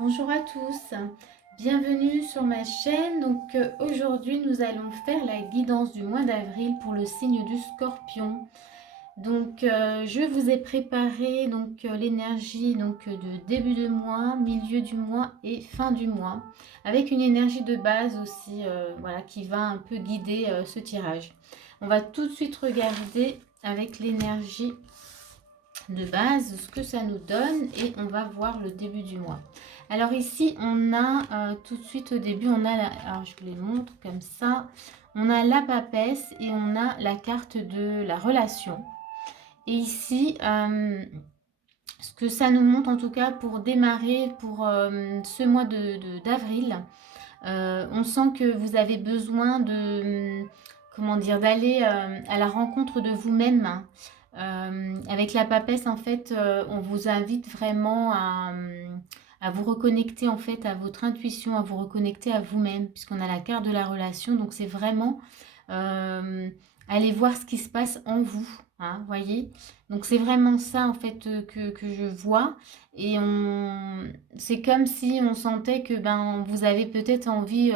Bonjour à tous, bienvenue sur ma chaîne. Aujourd'hui nous allons faire la guidance du mois d'avril pour le signe du Scorpion. Je vous ai préparé l'énergie de début de mois, milieu du mois et fin du mois, avec une énergie de base aussi, voilà, qui va un peu guider ce tirage. On va tout de suite regarder avec l'énergie de base ce que ça nous donne et on va voir le début du mois. Alors ici on a tout de suite au début on a alors je vous les montre comme ça, on a la papesse et on a la carte de la relation. Et ici ce que ça nous montre en tout cas pour démarrer pour ce mois d'avril, on sent que vous avez besoin de comment dire, d'aller à la rencontre de vous-même. Avec la papesse, en fait, on vous invite vraiment à vous reconnecter en fait à votre intuition, à vous reconnecter à vous-même, puisqu'on a la carte de la relation. Donc c'est vraiment euh, aller voir ce qui se passe en vous, hein, voyez. Donc c'est vraiment ça en fait que je vois. C'est comme si on sentait que ben vous avez peut-être envie,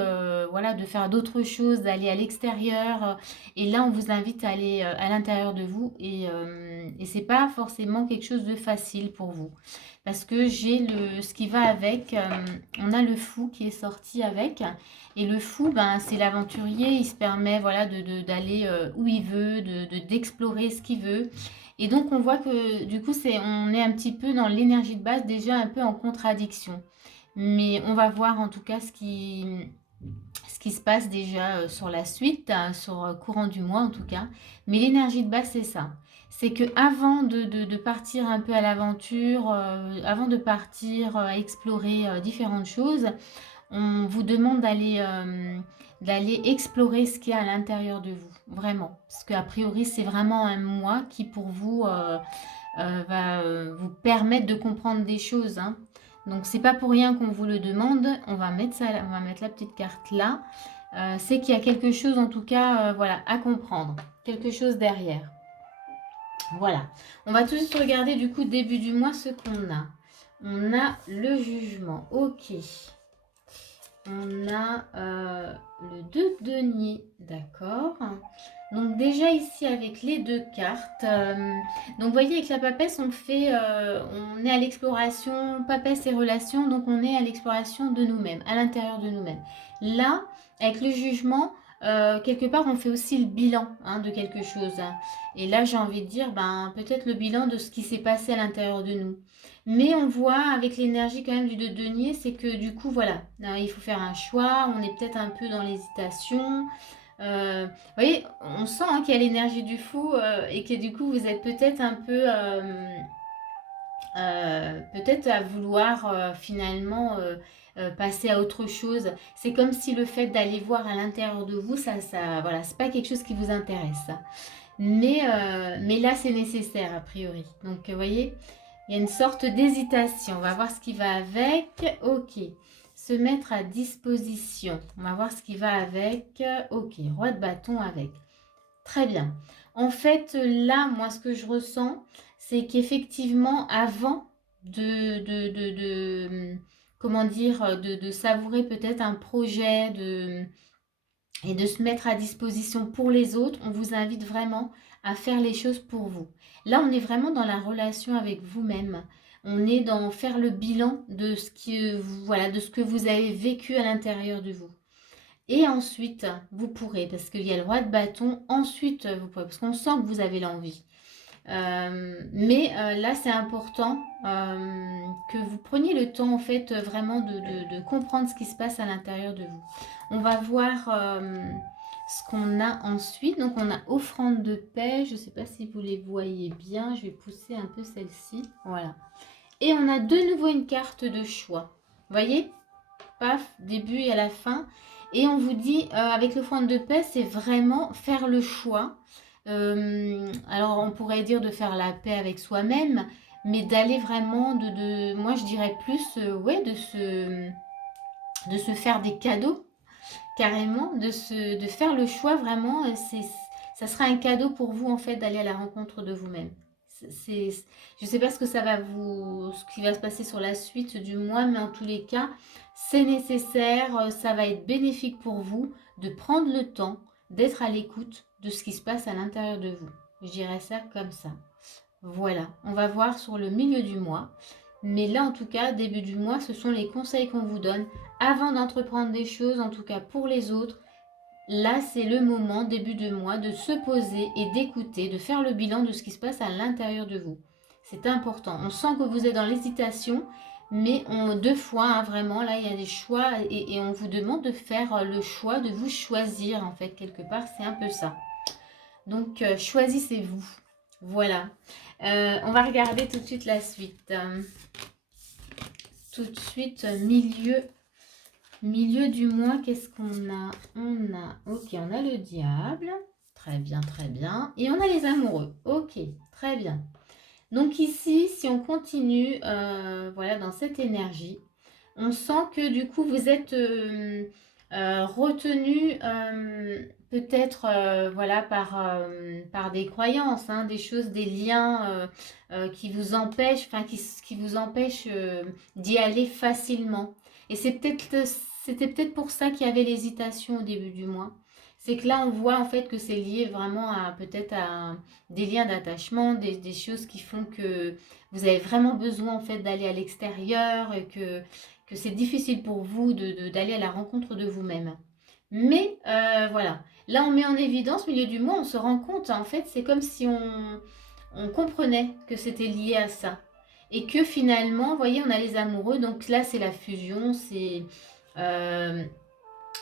voilà, de faire d'autres choses, d'aller à l'extérieur. Et là, on vous invite à aller à l'intérieur de vous et c'est pas forcément quelque chose de facile pour vous. Parce que j'ai ce qui va avec, on a le fou qui est sorti avec. Et le fou, ben, c'est l'aventurier, il se permet voilà, d'aller où il veut, d'explorer ce qu'il veut. Et donc on voit que du coup, on est un petit peu dans l'énergie de base, déjà un peu en contradiction. Mais on va voir en tout cas ce qui se passe déjà sur la suite, sur courant du mois en tout cas. Mais l'énergie de base, c'est ça. C'est que avant de partir un peu à l'aventure, avant de partir explorer différentes choses, on vous demande d'aller explorer ce qu'il y a à l'intérieur de vous, vraiment. Parce qu'a priori, c'est vraiment un mois qui pour vous va vous permettre de comprendre des choses, hein. Donc c'est pas pour rien qu'on vous le demande. On va mettre ça, on va mettre la petite carte là. C'est qu'il y a quelque chose en tout cas, voilà, à comprendre, quelque chose derrière. Voilà. On va tout de suite regarder du coup début du mois ce qu'on a. On a le jugement. Ok. On a le 2 de denier, d'accord. Donc déjà ici avec les deux cartes, donc vous voyez avec la papesse on est à l'exploration, papesse et relation, donc on est à l'exploration de nous-mêmes, à l'intérieur de nous-mêmes. Là, avec le jugement, quelque part on fait aussi le bilan, hein, de quelque chose, hein. Et là j'ai envie de dire, ben peut-être le bilan de ce qui s'est passé à l'intérieur de nous. Mais on voit avec l'énergie quand même du 2 de denier, c'est que du coup, voilà, il faut faire un choix, on est peut-être un peu dans l'hésitation. Vous voyez, on sent, hein, qu'il y a l'énergie du fou et que du coup, vous êtes peut-être un peu, peut-être à vouloir finalement passer à autre chose. C'est comme si le fait d'aller voir à l'intérieur de vous, voilà, c'est pas quelque chose qui vous intéresse. Mais là, c'est nécessaire a priori. Donc, vous voyez, il y a une sorte d'hésitation. On va voir ce qui va avec. Ok. Se mettre à disposition. On va voir ce qui va avec. Ok. Roi de bâton avec. Très bien. En fait, là, moi, ce que je ressens, c'est qu'effectivement, avant comment dire, de savourer peut-être un projet, et de se mettre à disposition pour les autres, on vous invite vraiment à faire les choses pour vous. Là, on est vraiment dans la relation avec vous-même. On est dans faire le bilan de voilà, de ce que vous avez vécu à l'intérieur de vous. Et ensuite, vous pourrez, parce qu'il y a le roi de bâton, ensuite, vous pourrez, parce qu'on sent que vous avez l'envie. Là, c'est important que vous preniez le temps, en fait, vraiment de comprendre ce qui se passe à l'intérieur de vous. On va voir ce qu'on a ensuite. Donc, on a offrande de paix. Je ne sais pas si vous les voyez bien. Je vais pousser un peu celle-ci. Voilà. Et on a de nouveau une carte de choix. Vous voyez? Paf, début et à la fin. Et on vous dit, avec l'offrande de paix, c'est vraiment faire le choix. Alors, on pourrait dire de faire la paix avec soi-même, mais d'aller vraiment moi, je dirais plus, ouais, de se faire des cadeaux, carrément, de faire le choix vraiment. Ça sera un cadeau pour vous, en fait, d'aller à la rencontre de vous-même. je ne sais pas ce que ce qui va se passer sur la suite du mois, mais en tous les cas, c'est nécessaire, ça va être bénéfique pour vous de prendre le temps d'être à l'écoute de ce qui se passe à l'intérieur de vous. Je dirais ça comme ça. Voilà, on va voir sur le milieu du mois. Mais là, en tout cas, début du mois, ce sont les conseils qu'on vous donne avant d'entreprendre des choses, en tout cas pour les autres. Là, c'est le moment, début de mois, de se poser et d'écouter, de faire le bilan de ce qui se passe à l'intérieur de vous. C'est important. On sent que vous êtes dans l'hésitation, mais deux fois, hein, vraiment, là, il y a des choix et on vous demande de faire le choix, de vous choisir, en fait, quelque part. C'est un peu ça. Donc, choisissez-vous. Voilà. On va regarder tout de suite la suite. Tout de suite, milieu du mois, qu'est-ce qu'on a? Ok, on a le diable. Très bien, très bien. Et on a les amoureux. Ok, très bien. Donc ici, si on continue, voilà, dans cette énergie, on sent que du coup, vous êtes retenu peut-être voilà, par des croyances, hein, des choses, des liens qui vous empêchent, enfin qui vous empêchent d'y aller facilement. Et c'était peut-être pour ça qu'il y avait l'hésitation au début du mois. C'est que là, on voit en fait que c'est lié vraiment à peut-être à des liens d'attachement, des choses qui font que vous avez vraiment besoin en fait d'aller à l'extérieur et que c'est difficile pour vous d'aller à la rencontre de vous-même. Mais voilà, là on met en évidence, au milieu du mois, on se rend compte, en fait, c'est comme si on comprenait que c'était lié à ça. Et que finalement, vous voyez, on a les amoureux, donc là c'est la fusion, euh,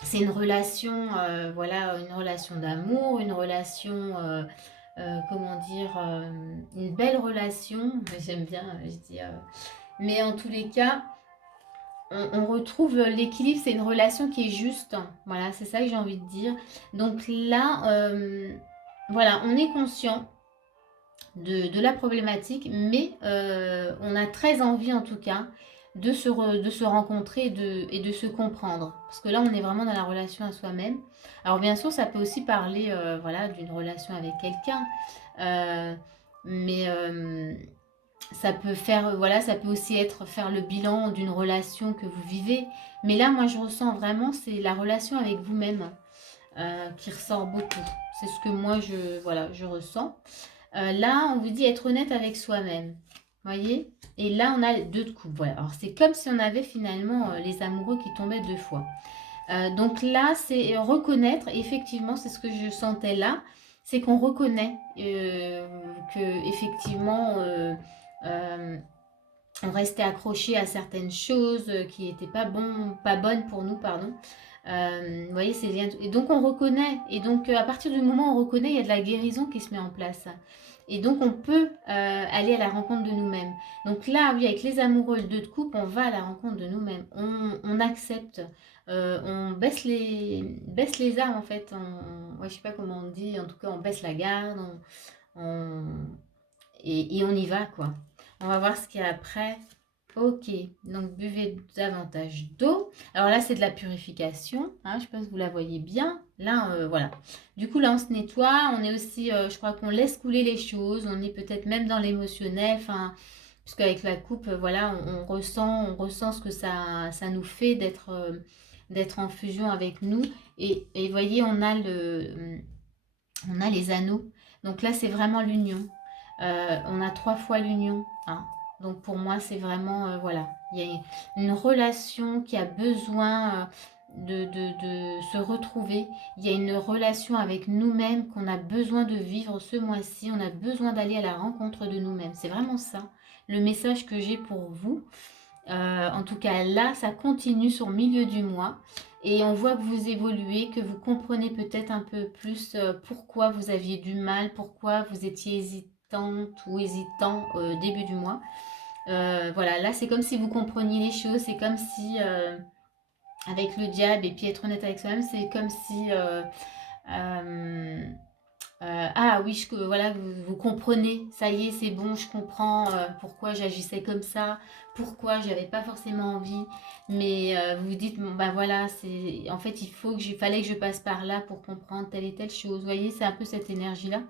c'est une relation, voilà, une relation d'amour, une relation, comment dire, une belle relation, j'aime bien, je dis, mais en tous les cas, on retrouve l'équilibre, c'est une relation qui est juste. Voilà, c'est ça que j'ai envie de dire. Donc là, voilà, on est conscient de la problématique, mais on a très envie en tout cas de se rencontrer et de se comprendre. Parce que là, on est vraiment dans la relation à soi-même. Alors bien sûr, ça peut aussi parler voilà, d'une relation avec quelqu'un. Mais ça peut faire, voilà, ça peut aussi être faire le bilan d'une relation que vous vivez. Mais là, moi, je ressens vraiment, c'est la relation avec vous-même qui ressort beaucoup. C'est ce que moi, voilà, je ressens. Là, on vous dit être honnête avec soi-même. Voyez. Et là, on a deux de coupe. Voilà. Alors, c'est comme si on avait finalement les amoureux qui tombaient deux fois. Donc là, c'est reconnaître, effectivement, c'est ce que je sentais là, c'est qu'on reconnaît que effectivement euh, on restait accroché à certaines choses qui n'étaient pas bonnes pour nous, pardon. Vous voyez, c'est liens. Et donc on reconnaît. Et donc à partir du moment où on reconnaît, il y a de la guérison qui se met en place. Et donc on peut aller à la rencontre de nous-mêmes. Donc là, oui, avec les amoureux, le 2 de coupe, on va à la rencontre de nous-mêmes. On accepte. On baisse les armes en fait. Ouais, je sais pas comment on dit. En tout cas, on baisse la garde. On- et on y va quoi. On va voir ce qu'il y a après. Ok, donc buvez davantage d'eau. Alors là, c'est de la purification. Hein, je pense que vous la voyez bien. Là, voilà. Du coup, là, on se nettoie. On est aussi, je crois qu'on laisse couler les choses. On est peut-être même dans l'émotionnel. Enfin, puisqu'avec la coupe, voilà, on ressent ce que ça nous fait d'être en fusion avec nous. Et voyez, on a les anneaux. Donc là, c'est vraiment l'union. On a 3 fois l'union. Hein. Donc pour moi, c'est vraiment, voilà, il y a une relation qui a besoin de se retrouver. Il y a une relation avec nous-mêmes qu'on a besoin de vivre ce mois-ci. On a besoin d'aller à la rencontre de nous-mêmes. C'est vraiment ça, le message que j'ai pour vous. En tout cas, là, ça continue sur le milieu du mois. Et on voit que vous évoluez, que vous comprenez peut-être un peu plus pourquoi vous aviez du mal, pourquoi vous étiez hésitante ou hésitant au début du mois. Voilà, là, c'est comme si vous compreniez les choses. C'est comme si, avec le diable et puis être honnête avec soi-même, c'est comme si... euh, ah oui, voilà, vous comprenez, ça y est, c'est bon, je comprends pourquoi j'agissais comme ça, pourquoi j'avais pas forcément envie, mais vous vous dites, bon, bah voilà, en fait, fallait que je passe par là pour comprendre telle et telle chose. Vous voyez, c'est un peu cette énergie-là.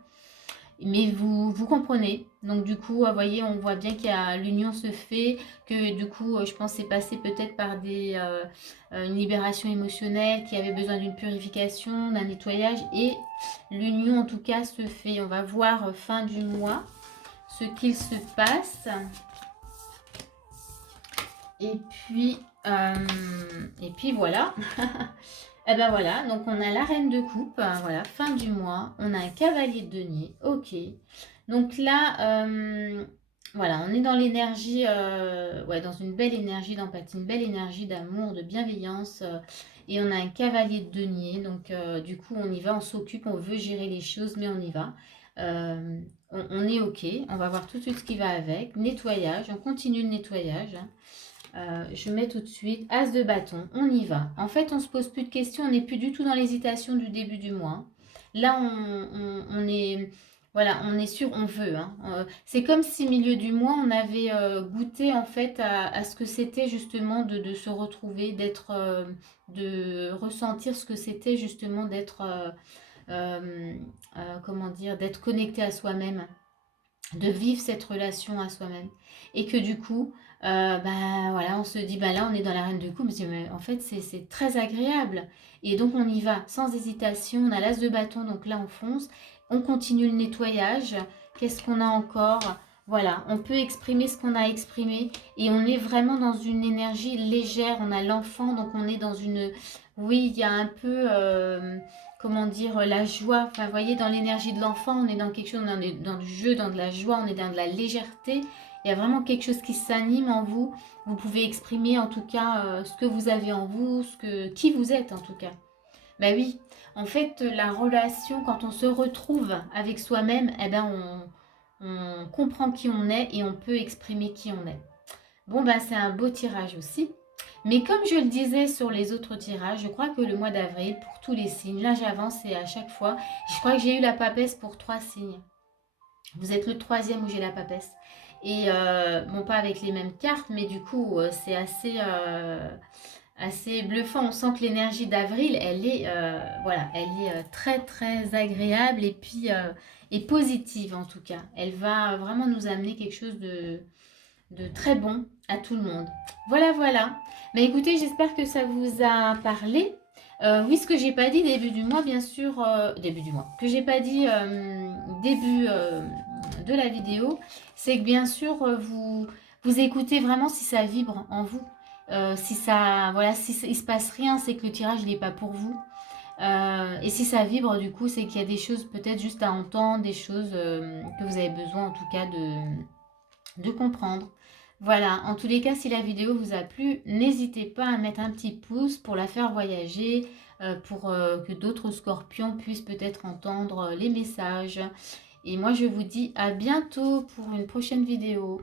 Mais vous comprenez. Donc du coup, vous voyez, on voit bien qu'il y a l'union se fait, que du coup, je pense que c'est passé peut-être par une libération émotionnelle, qui avait besoin d'une purification, d'un nettoyage, et l'union en tout cas se fait. On va voir fin du mois ce qu'il se passe. Et puis, euh, et puis voilà. Et ben voilà, donc on a la reine de coupe, voilà, fin du mois. On a un cavalier de denier, ok. Donc là, voilà, on est dans l'énergie, ouais, dans une belle énergie d'empathie, une belle énergie d'amour, de bienveillance. Et on a un cavalier de denier, donc du coup on y va, on s'occupe, on veut gérer les choses, mais on y va. On est ok, on va voir tout de suite ce qui va avec. Nettoyage, on continue le nettoyage, hein. Je mets tout de suite As de bâton, on y va. En fait, on se pose plus de questions, on n'est plus du tout dans l'hésitation du début du mois. Là, on est, voilà, on est sûr, on veut, hein. C'est comme si milieu du mois, on avait goûté en fait à ce que c'était justement de se retrouver, d'être, de ressentir ce que c'était justement d'être, euh, comment dire, d'être connecté à soi-même, de vivre cette relation à soi-même. Et que du coup, bah voilà, on se dit, bah là on est dans la reine de coupe, mais en fait c'est très agréable. Et donc on y va sans hésitation, on a l'as de bâton, donc là on fonce, on continue le nettoyage. Qu'est-ce qu'on a encore? Voilà, on peut exprimer ce qu'on a exprimé et on est vraiment dans une énergie légère. On a l'enfant, donc on est dans une... Oui, il y a un peu... comment dire, la joie. Enfin, vous voyez, dans l'énergie de l'enfant, on est dans quelque chose, on est dans du jeu, dans de la joie, on est dans de la légèreté. Il y a vraiment quelque chose qui s'anime en vous. Vous pouvez exprimer en tout cas ce que vous avez en vous, qui vous êtes en tout cas. Ben oui, en fait, la relation, quand on se retrouve avec soi-même, eh ben on comprend qui on est et on peut exprimer qui on est. Bon, ben c'est un beau tirage aussi. Mais comme je le disais sur les autres tirages, je crois que le mois d'avril, pour tous les signes, là j'avance et à chaque fois, je crois que j'ai eu la papesse pour 3 signes. Vous êtes le troisième où j'ai la papesse. Et bon, pas avec les mêmes cartes, mais du coup, c'est assez bluffant. On sent que l'énergie d'avril, elle est, voilà, elle est très très agréable et puis et positive en tout cas. Elle va vraiment nous amener quelque chose de très bon à tout le monde. Voilà, voilà. Mais écoutez, j'espère que ça vous a parlé. Oui, ce que j'ai pas dit début du mois, bien sûr, début du mois, que j'ai pas dit début de la vidéo, c'est que bien sûr, vous écoutez vraiment si ça vibre en vous. Si ça, voilà, si il se passe rien, c'est que le tirage n'est pas pour vous. Et si ça vibre, du coup, c'est qu'il y a des choses peut-être juste à entendre, des choses que vous avez besoin en tout cas de comprendre. Voilà, en tous les cas, si la vidéo vous a plu, n'hésitez pas à mettre un petit pouce pour la faire voyager, pour que d'autres scorpions puissent peut-être entendre les messages. Et moi, je vous dis à bientôt pour une prochaine vidéo.